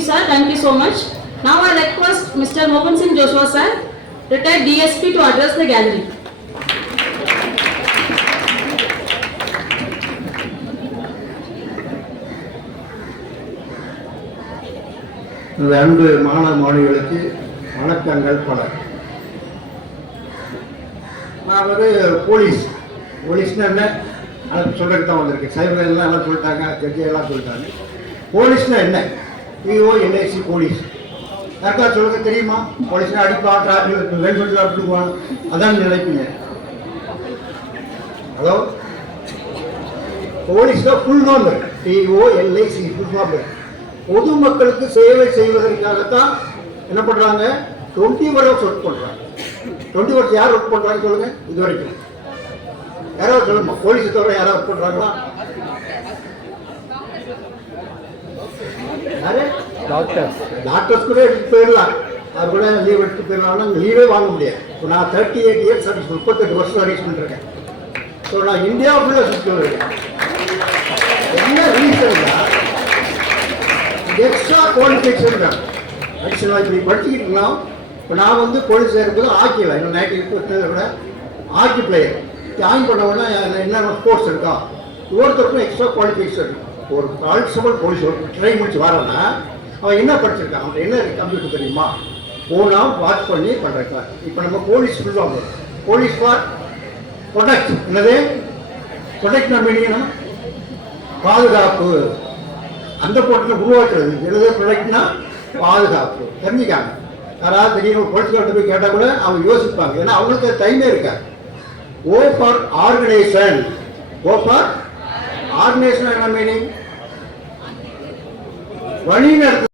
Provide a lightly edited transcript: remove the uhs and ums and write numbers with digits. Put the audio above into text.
you, sir. Thank you so much. Now I request Mr. Mohan Singh Joshua, sir, retired DSP, to address the gallery. அன்பு மாணவ மாணவிகளுக்கு வணக்கங்கள் பல. நான் போலீஸ்னா என்ன அதை சொல்றதுக்கு தான் வந்திருக்கேன். சைபர் எல்லாம் சொல்லிட்டாங்க, ஜட்ஜி எல்லாம் சொல்லிட்டாங்க. போலீஸ்னா என்ன? பிஓ எல்ஐசி போலீஸ் யாருக்கா சொல்லுங்க, தெரியுமா? போலீஸ்னா அடிப்பா, டிராஃபிக் வெல்வெட்டில் அப்படிவாங்க, அதான் நினைப்பீங்க. ஹலோ, போலீஸ் தான் full normal, PO LIC full normal. பொதுமக்களுக்கு சேவை செய்வதற்காகத்தான் என்ன பண்ணுறாங்க, 20 hours ஒர்க் பண்ணுறாங்க. 20 hours யார் ஒர்க் பண்ணுறாங்க சொல்லுங்க? இது வரைக்கும் யாராவது சொல்லுமா? போலீஸை தவிர யாராவது ஒர்க் பண்ணுறாங்களா? யாரு? டாக்டர்ஸ் கூட எடுத்து போயிடலாம், அது கூட லீவ் எடுத்து போயிடலாம்னா லீவே வாங்க முடியாது. இப்போ நான் 38 years சர்வீஸ், 38 வருஷம் சர்வீஸ் பண்ணிருக்கேன். ஸோ நான் இந்தியா ஃபுல்லாக சுற்றி இருக்கேன். என்ன ரீசன்னா எக்ஸ்ட்ரா குவாலிஃபிகேஷன் தான். அடிஷனலாக இப்படி படிச்சுக்கிட்டு இருந்தோம். இப்போ நான் வந்து போலீஸ் இருக்கும்போது ஹாக்கியில் இன்னும் 90 விட ஹாக்கி பிளேயர் ஜாயின் பண்ண உடனே என்ன ஸ்போர்ட்ஸ் இருக்கா, ஒவ்வொருத்தருக்கும் எக்ஸ்ட்ரா குவாலிஃபிகேஷன். ஒரு கான்ஸ்டபிள் போலீஸ் ட்ரெயின் முடிச்சு வரான்னா அவன் என்ன படிச்சிருக்கான், அவன் என்ன கம்ப்யூட்டர் தெரியுமா, போனால் வாட்ச் பண்ணி பண்ணுறாங்க. இப்போ நம்ம போலீஸ் சொல்லுவாங்க, போலீஸ் ஃபார் ப்ரொடெக்ட். என்னது ப்ரொடெக்ட்? நம்ம என்ன பாதுகாப்பு, அந்த போட்டில் உருவாக்குறது. என்னது ப்ரொடெக்ட்னா பாதுகாப்பு. தெரிஞ்சுக்காங்க. யாராவது திடீர்னு போலீஸ்கார்ட்ட போய் கேட்டால் கூட அவங்க யோசிப்பாங்க, ஏன்னா அவங்களுக்கு டைமே இருக்காது. O for organisation. O for organisation என்ன மீனிங்? வழி நடத்து